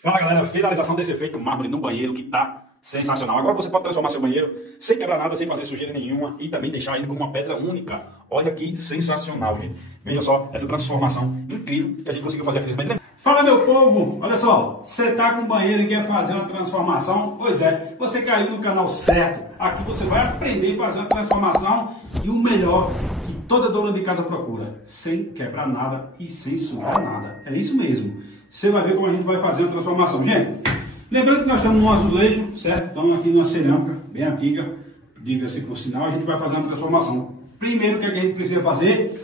Fala galera, finalização desse efeito mármore no banheiro que tá sensacional. Agora você pode transformar seu banheiro sem quebrar nada, sem fazer sujeira nenhuma e também deixar ele com uma pedra única. Olha que sensacional, gente. Veja só essa transformação incrível que a gente conseguiu fazer aqui. Fala meu povo, olha só, você tá com um banheiro e quer fazer uma transformação? Pois é, você caiu no canal certo. Aqui você vai aprender a fazer uma transformação e o melhor que toda dona de casa procura, sem quebrar nada e sem sujar nada. É isso mesmo. Você vai ver como a gente vai fazer a transformação. Gente, lembrando que nós estamos num azulejo, certo? Estamos aqui numa cerâmica bem antiga, diga-se por sinal, a gente vai fazer uma transformação. Primeiro, o que a gente precisa fazer?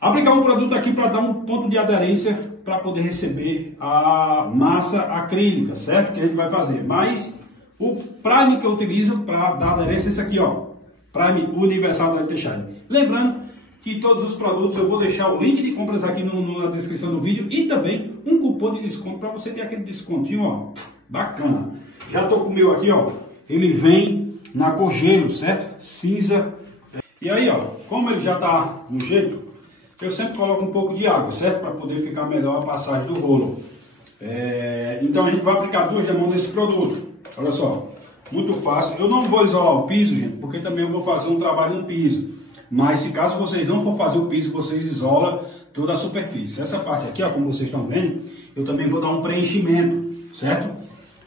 Aplicar um produto aqui para dar um ponto de aderência para poder receber a massa acrílica, certo? Que a gente vai fazer. Mas o prime que eu utilizo para dar aderência é esse aqui, ó. Prime Universal da Shine. Lembrando que todos os produtos eu vou deixar o link de compras aqui na descrição do vídeo e também um cupom de desconto para você ter aquele descontinho, ó, bacana. Já tô com o meu aqui, ó, ele vem na cor gelo, certo? Cinza. E aí, ó, como ele já tá no jeito, eu sempre coloco um pouco de água, certo? Para poder ficar melhor a passagem do rolo. Então a gente vai aplicar 2 demãos desse produto. Olha só, muito fácil. Eu não vou isolar o piso, gente, porque também eu vou fazer um trabalho no piso. Mas se caso vocês não for fazer o piso, vocês isolam toda a superfície. Essa parte aqui, ó, como vocês estão vendo, eu também vou dar um preenchimento, certo?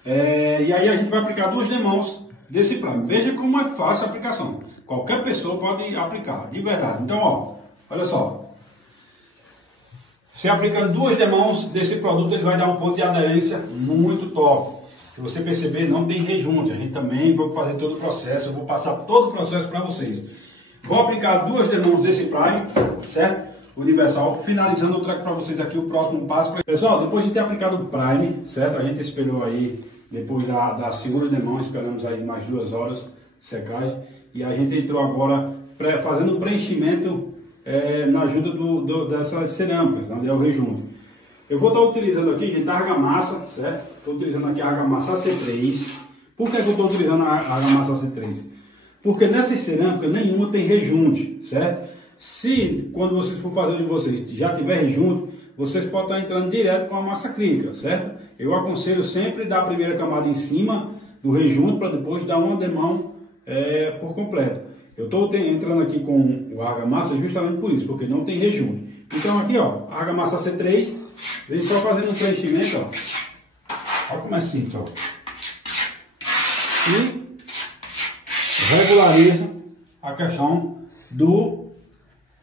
E aí a gente vai aplicar 2 demãos desse prime. Veja como é fácil a aplicação. Qualquer pessoa pode aplicar, de verdade. Então, ó, olha só. Você aplicando 2 demãos desse produto, ele vai dar um ponto de aderência muito top. Se você perceber, não tem rejunte. A gente também vai fazer todo o processo. Eu vou passar todo o processo para vocês. Vou aplicar 2 demãos desse prime, certo? Universal. Finalizando, eu trago para vocês aqui o próximo passo. Pessoal, depois de ter aplicado o prime, certo? A gente esperou aí, depois da segunda demão, esperamos aí mais 2 horas secagem. E a gente entrou agora fazendo um preenchimento na ajuda dessas cerâmicas, onde é o rejunte. Eu vou estar utilizando aqui, gente, a argamassa, certo? Estou utilizando aqui a argamassa AC3. Por que eu estou utilizando a argamassa AC3? Porque nessa cerâmica nenhuma tem rejunte, certo? Se quando vocês for fazer de vocês já tiver rejunte, vocês podem estar entrando direto com a massa acrílica, certo? Eu aconselho sempre dar a primeira camada em cima do rejunte para depois dar uma demão por completo. Eu estou entrando aqui com a argamassa justamente por isso, porque não tem rejunte. Então aqui, ó, a argamassa C3, vem só fazendo um preenchimento, ó. Olha como é simples, ó. E regulariza a questão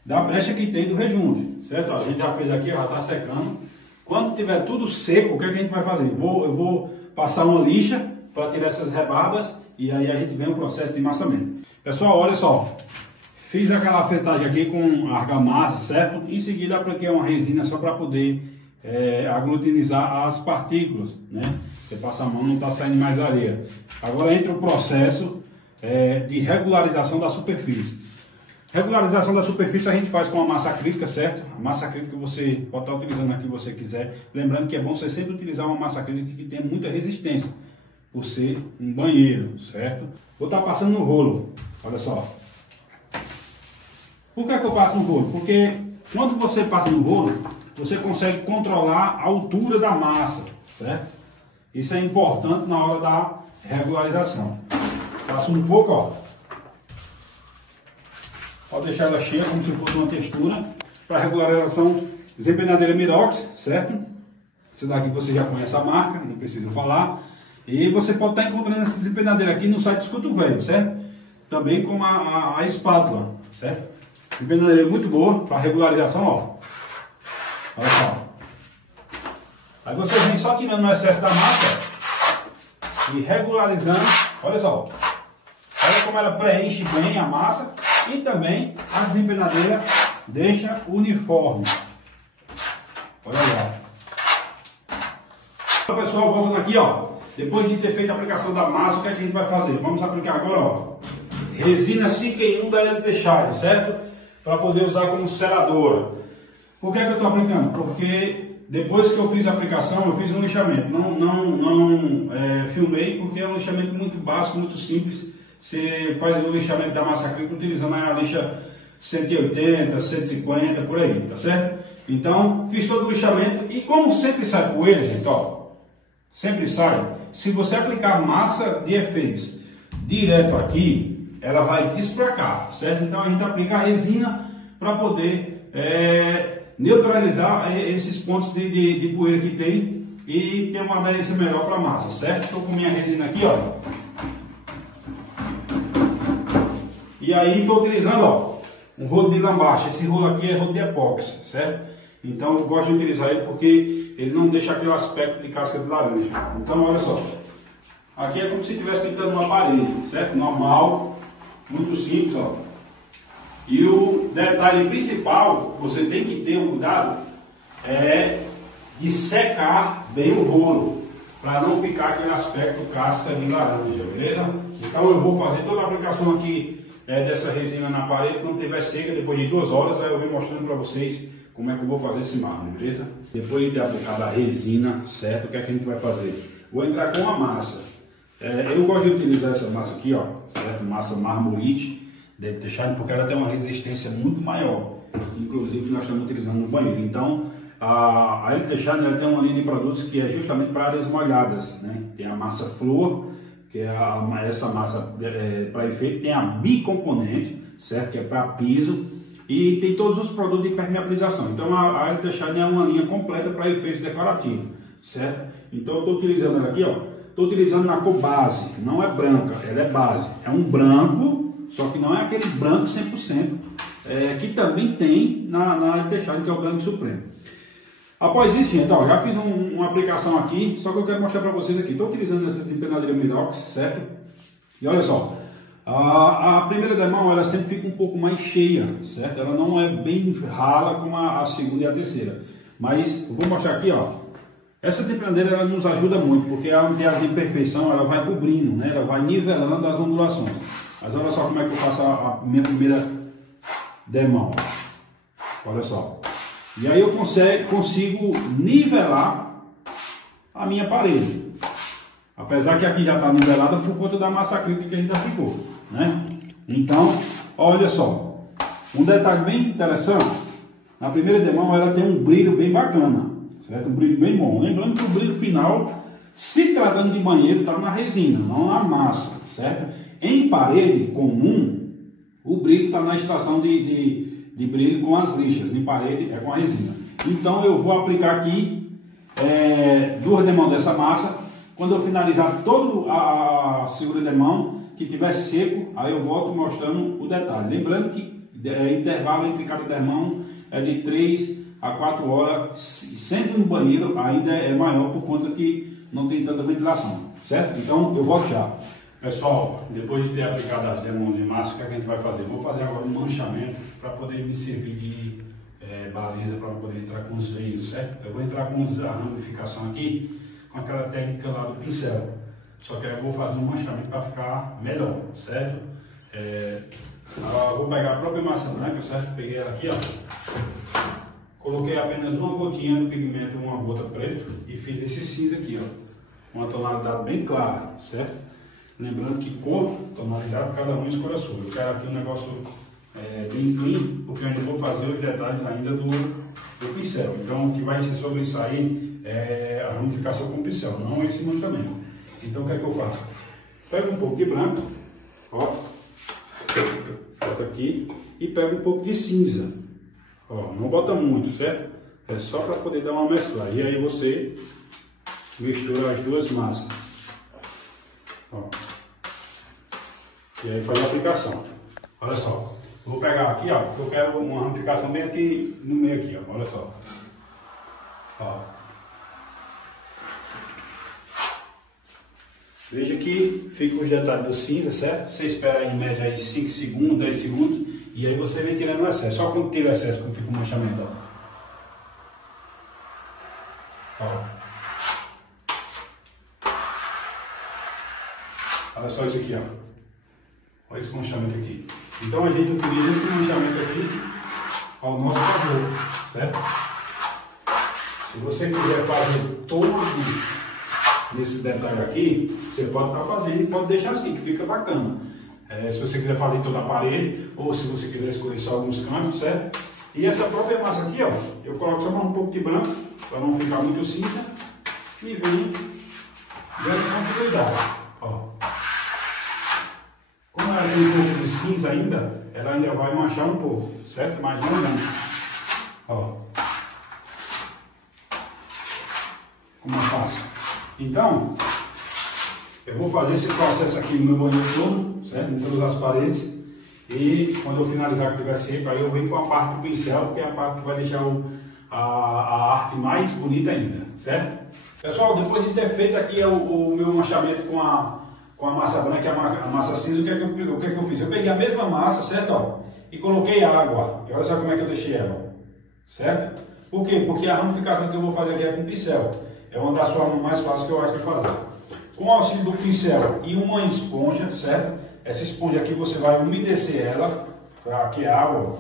da brecha que tem do rejunte, certo? Ó, a gente já fez aqui, ó, já está secando. Quando tiver tudo seco, o que a gente vai fazer? Eu vou passar uma lixa para tirar essas rebarbas e aí a gente vem o processo de amassamento. Pessoal, olha só, fiz aquela afetagem aqui com argamassa, certo? Em seguida apliquei uma resina só para poder aglutinizar as partículas, né? Você passa a mão, não está saindo mais areia. Agora entra o processo de regularização da superfície. Regularização da superfície a gente faz com a massa acrílica, certo? A massa acrílica você pode estar utilizando aqui se você quiser. Lembrando que é bom você sempre utilizar uma massa acrílica que tenha muita resistência, por ser um banheiro, certo? Vou estar passando no rolo, olha só. Por que eu passo no rolo? Porque quando você passa no rolo, você consegue controlar a altura da massa, certo? Isso é importante na hora da regularização. Passo um pouco, ó. Pode deixar ela cheia, como se fosse uma textura. Para regularização, desempenadeira Mirox, certo? Essa daqui você já conhece a marca, não preciso falar. E você pode estar encontrando essa desempenadeira aqui no site dos Cotovelos, certo? Também com a espátula, certo? Desempenadeira muito boa para regularização, ó. Olha só. Aí você vem só tirando o excesso da massa e regularizando. Olha só. Olha como ela preenche bem a massa e também a desempenadeira deixa uniforme. Olha lá. Olha pessoal, voltando aqui, ó. Depois de ter feito a aplicação da massa, o que é que a gente vai fazer? Vamos aplicar agora, ó, resina 5 em 1 da LT Shine, certo? Para poder usar como seladora. Por que é que eu estou aplicando? Porque depois que eu fiz a aplicação, eu fiz um lixamento. Não filmei, porque é um lixamento muito básico, muito simples. Você faz o lixamento da massa acrílica utilizando a lixa 180, 150, por aí, tá certo? Então, fiz todo o lixamento e como sempre sai poeira, gente, ó. sempre sai. Se você aplicar massa de efeitos direto aqui, ela vai despracar, certo? Então a gente aplica a resina para poder neutralizar esses pontos de poeira que tem e ter uma aderência melhor para a massa, certo? Estou com minha resina aqui, ó. E aí estou utilizando, ó, um rolo de lambache. Esse rolo aqui é rolo de epóxi, certo? Então eu gosto de utilizar ele porque ele não deixa aquele aspecto de casca de laranja. Então olha só, aqui é como se estivesse pintando uma parede, certo? Normal, muito simples, ó. E o detalhe principal, você tem que ter um cuidado, é de secar bem o rolo, para não ficar aquele aspecto casca de laranja, beleza? Então eu vou fazer toda a aplicação aqui dessa resina na parede. Quando tiver seca, depois de 2 horas, aí eu venho mostrando para vocês como é que eu vou fazer esse mármore, beleza? Depois de ter aplicado a resina, certo? O que é que a gente vai fazer? Vou entrar com a massa. Eu gosto de utilizar essa massa aqui, ó, certo? Massa marmorite Delta Shine, porque ela tem uma resistência muito maior, inclusive nós estamos utilizando no banheiro. Então a Delta Shine ela tem uma linha de produtos que é justamente para áreas molhadas, né? Tem a massa flor, que é essa massa para efeito, tem a bicomponente, certo? Que é para piso, e tem todos os produtos de permeabilização. Então a Delta Shine é uma linha completa para efeitos decorativos, certo? Então eu estou utilizando ela aqui, ó. Estou utilizando na cor base, não é branca, ela é base. É um branco, só que não é aquele branco 100%, que também tem na Delta Shine, que é o branco supremo. Após isso, gente, ó, já fiz uma aplicação aqui, só que eu quero mostrar para vocês aqui. Estou utilizando essa desempenadeira Mirox, certo? E olha só, a primeira demão ela sempre fica um pouco mais cheia, certo? Ela não é bem rala como a segunda e a terceira. Mas eu vou mostrar aqui, ó. Essa desempenadeira ela nos ajuda muito, porque onde tem as imperfeições, ela vai cobrindo, né? Ela vai nivelando as ondulações. Mas olha só como é que eu faço a minha primeira demão. Olha só. E aí eu consigo nivelar a minha parede. Apesar que aqui já está nivelada por conta da massa acrílica que a gente aplicou, né? Então, olha só. Um detalhe bem interessante. Na primeira demão ela tem um brilho bem bacana, certo? Um brilho bem bom. Lembrando que o brilho final, se tratando de banheiro, está na resina, não na massa, certo? Em parede comum, o brilho está na estação de brilho com as lixas, em parede é com a resina. Então eu vou aplicar aqui 2 demãos dessa massa. Quando eu finalizar toda a segunda demão, que tiver seco, aí eu volto mostrando o detalhe. Lembrando que intervalo entre cada demão é de 3 a 4 horas, sempre no banheiro ainda é maior por conta que não tem tanta ventilação, certo? Então eu volto já. Pessoal, depois de ter aplicado as demãos de massa, o que a gente vai fazer? Vou fazer agora um manchamento para poder me servir de baliza para poder entrar com os veios, certo? Eu vou entrar com a ramificação aqui, com aquela técnica lá do pincel. Só que eu vou fazer um manchamento para ficar melhor, certo? Vou pegar a própria massa branca, certo? Peguei ela aqui, ó. Coloquei apenas uma gotinha do pigmento, uma gota preta, e fiz esse cinza aqui, ó. Uma tonalidade bem clara, certo? Lembrando que cor, tonalidade, cada um escolhe a sua. Eu quero aqui um negócio bem clean, porque eu ainda vou fazer os detalhes ainda do pincel. Então o que vai se sobressair é a ramificação com o pincel, não esse manchamento. Então o que é que eu faço? Pego um pouco de branco, ó, boto aqui, e pego um pouco de cinza. Ó, não bota muito, certo? É só para poder dar uma mesclagem. E aí você mistura as duas massas. Ó. E aí faz a aplicação. Olha só. Vou pegar aqui, ó, porque eu quero uma ramificação bem aqui no meio aqui, ó. Olha só. Ó. Veja que fica os detalhes do cinza, certo? Você espera em média aí 5 segundos, 10 segundos. E aí você vem tirando o excesso. Só quando tira o excesso, como fica o manchamento, ó. Olha só isso aqui, ó. Olha esse manchamento aqui. Então a gente utiliza esse manchamento aqui ao nosso favor, certo? Se você quiser fazer todo esse detalhe aqui, você pode estar fazendo e pode deixar assim, que fica bacana. Se você quiser fazer toda a parede, ou se você quiser escolher só alguns cantos, certo? E essa própria massa aqui, ó, eu coloco só mais um pouco de branco, para não ficar muito cinza, e venho cuidado. Ó. Como ela tem um pouco de cinza ainda, ela ainda vai manchar um pouco, certo? Mas não muito. Ó. Como eu faço? Então, eu vou fazer esse processo aqui no meu banheiro todo, certo? Em todas as paredes. E quando eu finalizar que estiver seco, aí eu venho com a parte do pincel, que é a parte que vai deixar a arte mais bonita ainda, certo? Pessoal, depois de ter feito aqui o meu manchamento com a massa branca e a massa cinza, o que é que eu fiz? Eu peguei a mesma massa, certo? Ó, e coloquei água. E olha só como é que eu deixei ela, certo? Por quê? Porque a ramificação que eu vou fazer aqui é com pincel. É uma das formas mais fáceis que eu acho de fazer. Com o auxílio do pincel e uma esponja, certo? Essa esponja aqui você vai umedecer ela, aqui é água,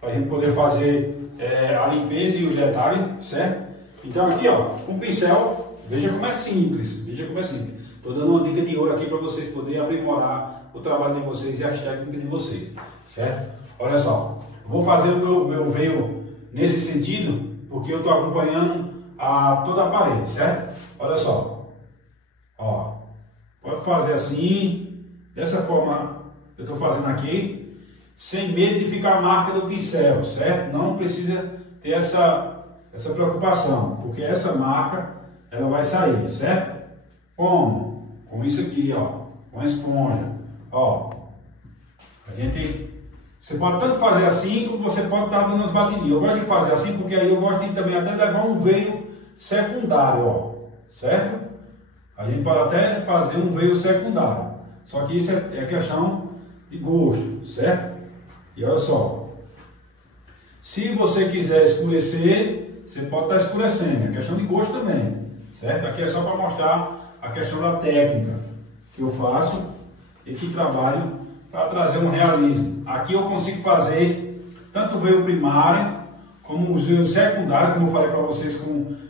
para a gente poder fazer a limpeza e os detalhes, certo? Então aqui, ó, com o pincel, veja como é simples, veja como é simples. Estou dando uma dica de ouro aqui para vocês poderem aprimorar o trabalho de vocês e as técnicas de vocês, certo? Olha só, vou fazer o meu veio nesse sentido, porque eu estou acompanhando toda a parede, certo? Olha só, ó, pode fazer assim, dessa forma eu estou fazendo aqui, sem medo de ficar a marca do pincel, certo? Não precisa ter essa preocupação, porque essa marca ela vai sair, certo? Como? Com isso aqui, ó, com a esponja, ó. Você pode tanto fazer assim, como você pode estar dando as batidinhas. Eu gosto de fazer assim, porque aí eu gosto de também até levar um veio secundário, ó, certo? A gente pode até fazer um veio secundário, só que isso é questão de gosto, certo? E olha só, se você quiser escurecer, você pode estar escurecendo, é questão de gosto também, certo? Aqui é só para mostrar a questão da técnica que eu faço e que trabalho para trazer um realismo. Aqui eu consigo fazer tanto o veio primário como os veios secundários, como eu falei para vocês,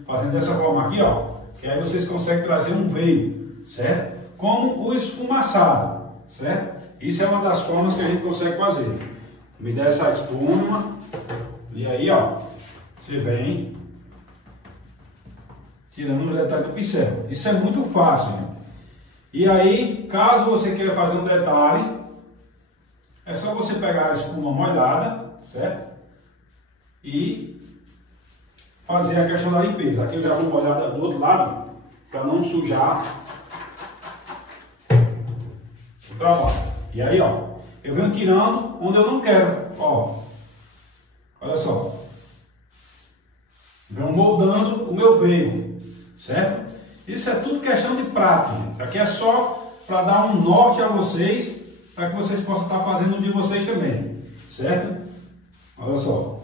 fazendo dessa forma aqui, ó, que aí vocês conseguem trazer um veio, certo? Como o esfumaçado, certo? Isso é uma das formas que a gente consegue fazer. Me dá essa espuma e aí, ó, você vem tirando o detalhe do pincel. Isso é muito fácil, gente. E aí, caso você queira fazer um detalhe, é só você pegar a espuma molhada, certo? E fazer a questão da limpeza. Aqui eu já vou molhar do outro lado, para não sujar o trabalho. E aí, ó, eu venho tirando onde eu não quero, ó. Olha só. Venho moldando o meu veio, certo? Isso é tudo questão de prática, gente. Aqui é só para dar um norte a vocês, para que vocês possam estar fazendo o de vocês também, certo? Olha só.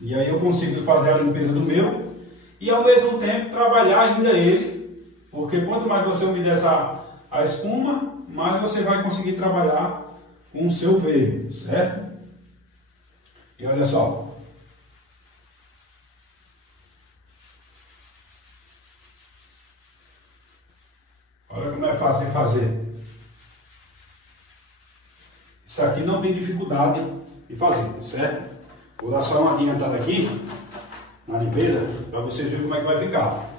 E aí eu consigo fazer a limpeza do meu e ao mesmo tempo trabalhar ainda ele, porque quanto mais você umedecer a espuma, mais você vai conseguir trabalhar com o seu veio, certo? E olha só. Olha como é fácil de fazer. Isso aqui não tem dificuldade de fazer, certo? Vou dar só uma adiantada aqui na limpeza para vocês verem como é que vai ficar.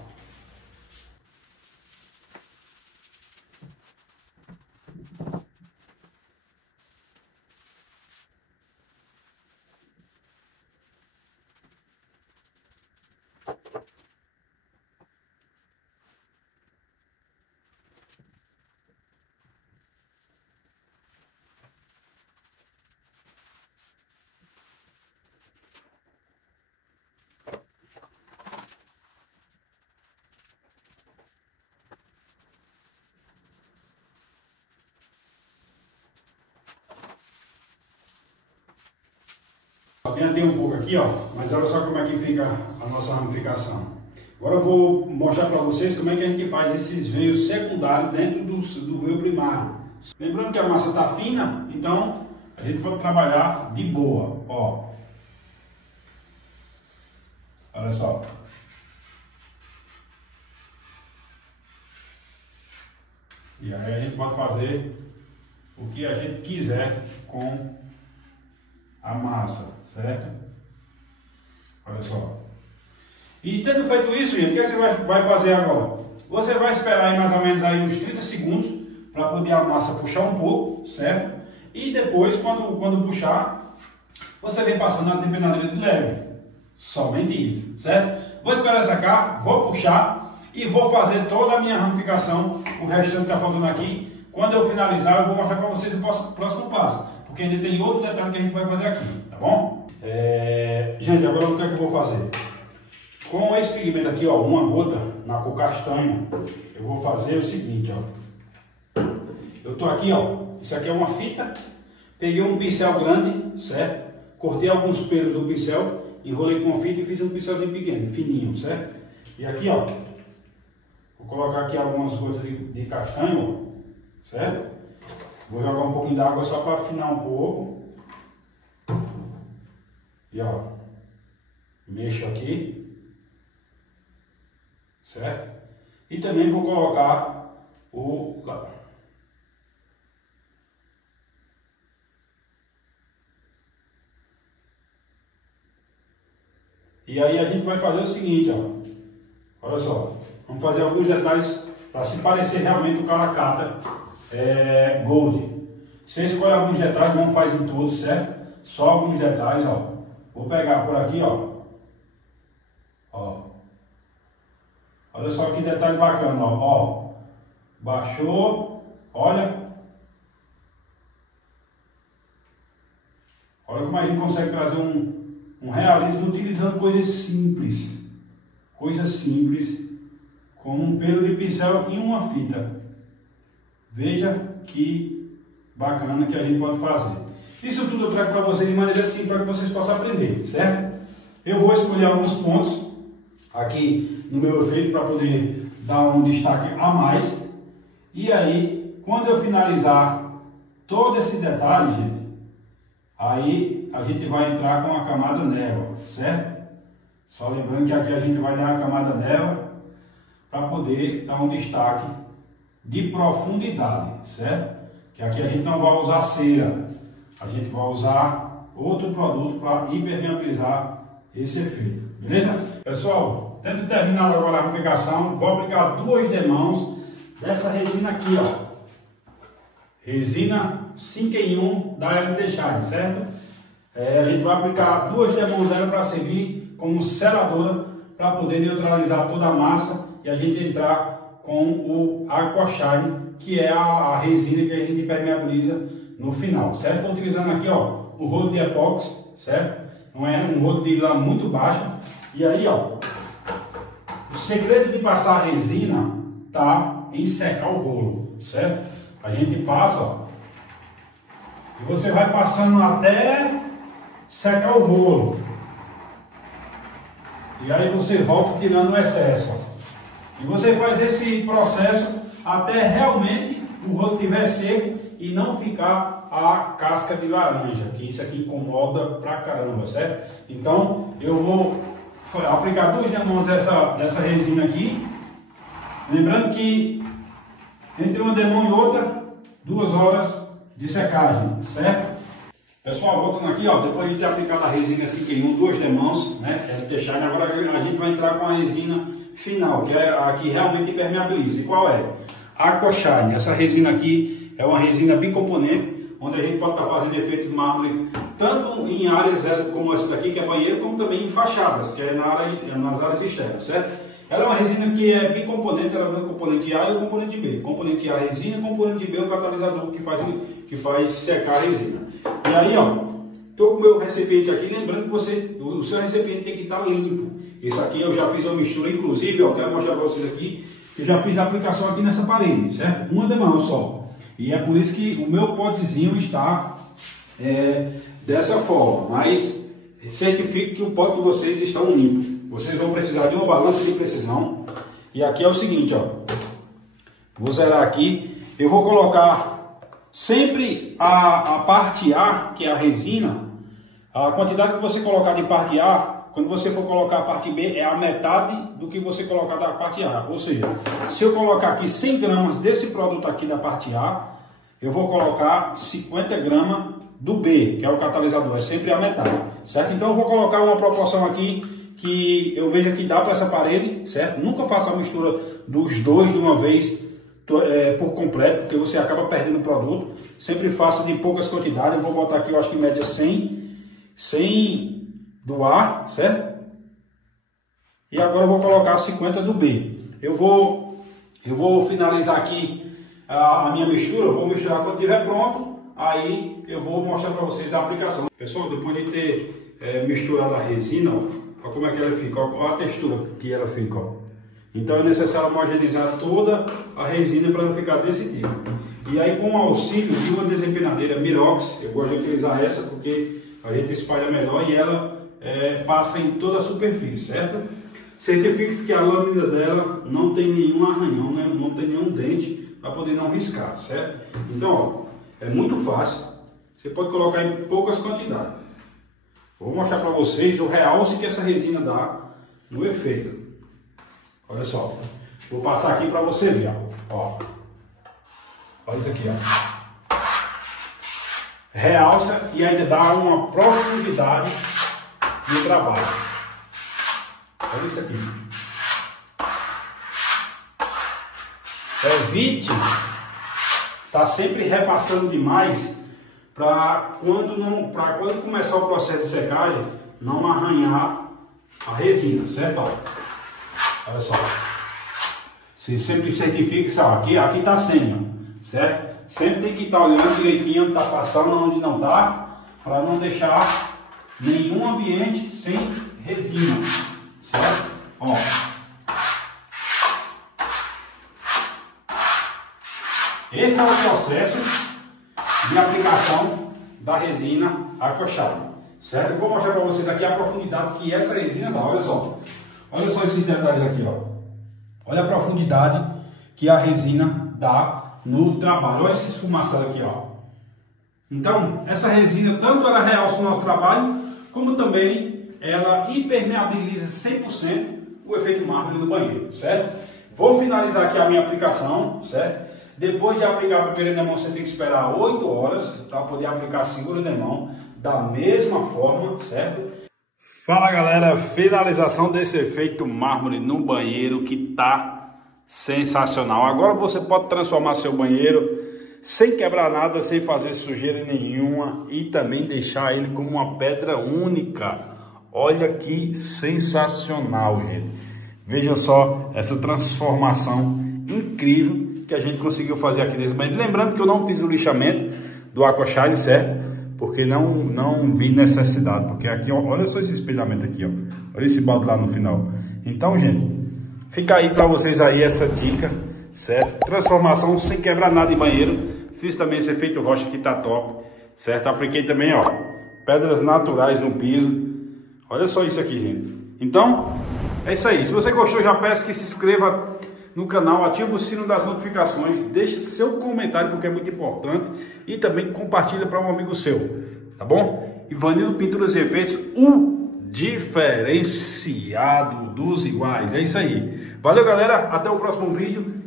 Adiantei um pouco aqui, ó, mas olha só como é que fica a nossa ramificação. Agora eu vou mostrar para vocês como é que a gente faz esses veios secundários dentro do veio primário. Lembrando que a massa está fina, então a gente pode trabalhar de boa, ó. Olha só. E aí a gente pode fazer o que a gente quiser com a massa, certo? Olha só. E tendo feito isso, gente, o que você vai fazer agora? Você vai esperar aí mais ou menos aí uns 30 segundos para poder a massa puxar um pouco, certo? E depois, quando puxar, você vem passando na desempenadeira de leve. Somente isso, certo? Vou esperar secar, vou puxar e vou fazer toda a minha ramificação, o restante que está faltando aqui. Quando eu finalizar, eu vou mostrar para vocês o próximo passo, porque ainda tem outro detalhe que a gente vai fazer aqui, tá bom? Gente, agora o que é que eu vou fazer? Com esse pigmento aqui, ó, uma gota na cor castanho, eu vou fazer o seguinte, ó. Eu tô aqui, ó, isso aqui é uma fita, peguei um pincel grande, certo? Cortei alguns pelos do pincel, enrolei com fita e fiz um pincelzinho pequeno, fininho, certo? E aqui, ó, vou colocar aqui algumas gotas de castanho, ó, certo? Vou jogar um pouquinho d'água só para afinar um pouco. E ó, mexo aqui, certo? E também vou colocar o... E aí a gente vai fazer o seguinte, ó. Olha só, vamos fazer alguns detalhes para se parecer realmente o Calacatta Gold. Você escolhe alguns detalhes, não faz em todos, certo? Só alguns detalhes, ó. Vou pegar por aqui, ó. Ó. Olha só que detalhe bacana, ó. Baixou, olha. Olha como a gente consegue trazer um realismo utilizando coisas simples. Coisas simples, como um pelo de pincel e uma fita. Veja que bacana que a gente pode fazer. Isso tudo eu trago para vocês de maneira simples, para que vocês possam aprender, certo? Eu vou escolher alguns pontos aqui no meu efeito para poder dar um destaque a mais. E aí, quando eu finalizar todo esse detalhe, gente, aí a gente vai entrar com a camada névoa, certo? Só lembrando que aqui a gente vai dar a camada névoa para poder dar um destaque de profundidade, certo? Que aqui a gente não vai usar cera, a gente vai usar outro produto para impermeabilizar esse efeito, beleza? Pessoal, tendo terminado agora a aplicação, vou aplicar 2 demãos dessa resina aqui, ó. Resina 5 em 1 da LT Shine, certo? A gente vai aplicar 2 demãos dela para servir como seladora, para poder neutralizar toda a massa e a gente entrar com o Aqua Shine, que é a resina que a gente impermeabiliza no final, certo? Estou utilizando aqui, ó, o rolo de epóxi, certo? Não é um rolo de lã muito baixo. E aí, ó, o segredo de passar a resina tá em secar o rolo, certo? A gente passa, ó, e você vai passando até secar o rolo. E aí você volta tirando o excesso, ó. E você faz esse processo até realmente o rolo estiver seco e não ficar a casca de laranja, que isso aqui incomoda pra caramba, certo? Então eu vou aplicar 2 demãos dessa resina aqui, lembrando que entre uma demão e outra 2 horas de secagem, certo? Pessoal, voltando aqui, ó, depois de ter aplicado a resina 5 em 1, 2 demãos, né, LT Shine, agora a gente vai entrar com a resina final, que é a que realmente impermeabiliza. E qual é? Aqua Shine. Essa resina aqui é uma resina bicomponente, onde a gente pode estar fazendo efeito de mármore tanto em áreas como essa daqui, que é banheiro, como também em fachadas, que é nas áreas externas, certo? Ela é uma resina que é bicomponente, ela vem o componente A e o componente B. Componente A, resina, componente B, o catalisador que faz secar a resina. E aí, ó, tô com o meu recipiente aqui, lembrando que o seu recipiente tem que estar limpo. Esse aqui eu já fiz uma mistura, inclusive, ó, quero mostrar para vocês aqui, que eu já fiz a aplicação aqui nessa parede, certo? Uma demão só. E é por isso que o meu potezinho está dessa forma, mas certifique que o pote de vocês estão limpo. Vocês vão precisar de uma balança de precisão. E aqui é o seguinte, ó. Vou zerar aqui. Eu vou colocar sempre a parte A, que é a resina. A quantidade que você colocar de parte A, quando você for colocar a parte B, é a metade do que você colocar da parte A. Ou seja, se eu colocar aqui 100 gramas desse produto aqui da parte A, eu vou colocar 50 gramas do B, que é o catalisador. É sempre a metade, certo? Então eu vou colocar uma proporção aqui que eu veja que dá para essa parede, certo? Nunca faça a mistura dos dois de uma vez por completo, porque você acaba perdendo o produto. Sempre faça de poucas quantidades. Eu vou botar aqui, eu acho que média 100 do A, certo? E agora eu vou colocar 50 do B. Eu vou finalizar aqui a minha mistura. Eu vou misturar quando estiver pronto. Aí eu vou mostrar para vocês a aplicação. Pessoal, depois de ter misturado a resina, olha como é que ela fica, olha a textura que ela fica. Ó. Então é necessário homogeneizar toda a resina para ela ficar desse tipo. E aí, com o auxílio de uma desempenadeira Mirox, eu gosto de utilizar essa porque a gente espalha melhor e ela passa em toda a superfície, certo? Certifique-se que a lâmina dela não tem nenhum arranhão, né? Não tem nenhum dente para poder não riscar, certo? Então, ó, é muito fácil. Você pode colocar em poucas quantidades. Vou mostrar para vocês o realce que essa resina dá no efeito. Olha só. Vou passar aqui para você ver, ó. Olha isso aqui, ó. Realça e ainda dá uma profundidade no trabalho. Olha isso aqui. Evite estar sempre repassando demais para quando começar o processo de secagem não arranhar a resina, certo? Olha só. Você sempre certifique que aqui está sem, ó, certo? Sempre tem que estar olhando direitinho onde está passando, onde não está, para não deixar nenhum ambiente sem resina, certo? Ó. Esse é o processo de aplicação da resina Aquashine, certo? Eu vou mostrar para vocês aqui a profundidade que essa resina dá, olha só. Olha só esses detalhes aqui, ó. Olha a profundidade que a resina dá no trabalho. Olha essa esfumaçada aqui, ó. Então, essa resina, tanto ela realça o nosso trabalho, como também ela impermeabiliza 100% o efeito mármore no banheiro, certo? Vou finalizar aqui a minha aplicação, certo? Depois de aplicar a primeira demão, você tem que esperar 8 horas para poder aplicar a segunda demão da mesma forma, certo? Fala galera, finalização desse efeito mármore no banheiro que tá sensacional. Agora você pode transformar seu banheiro sem quebrar nada, sem fazer sujeira nenhuma e também deixar ele como uma pedra única. Olha que sensacional, gente. Veja só essa transformação incrível que a gente conseguiu fazer aqui nesse banheiro. Lembrando que eu não fiz o lixamento do Aquashine, certo? Porque não vi necessidade. Porque aqui, ó, olha só esse espelhamento aqui, ó. Olha esse balde lá no final. Então, gente, fica aí para vocês aí essa dica, certo? Transformação sem quebrar nada em banheiro. Fiz também esse efeito rocha que tá top, certo? Apliquei também, ó, pedras naturais no piso. Olha só isso aqui, gente. Então, é isso aí. Se você gostou, já peço que se inscreva no canal, ative o sino das notificações, deixe seu comentário porque é muito importante e também compartilha para um amigo seu, tá bom? Ivanildo Pinturas e Efeitos, o diferenciado dos iguais. É isso aí. Valeu, galera. Até o próximo vídeo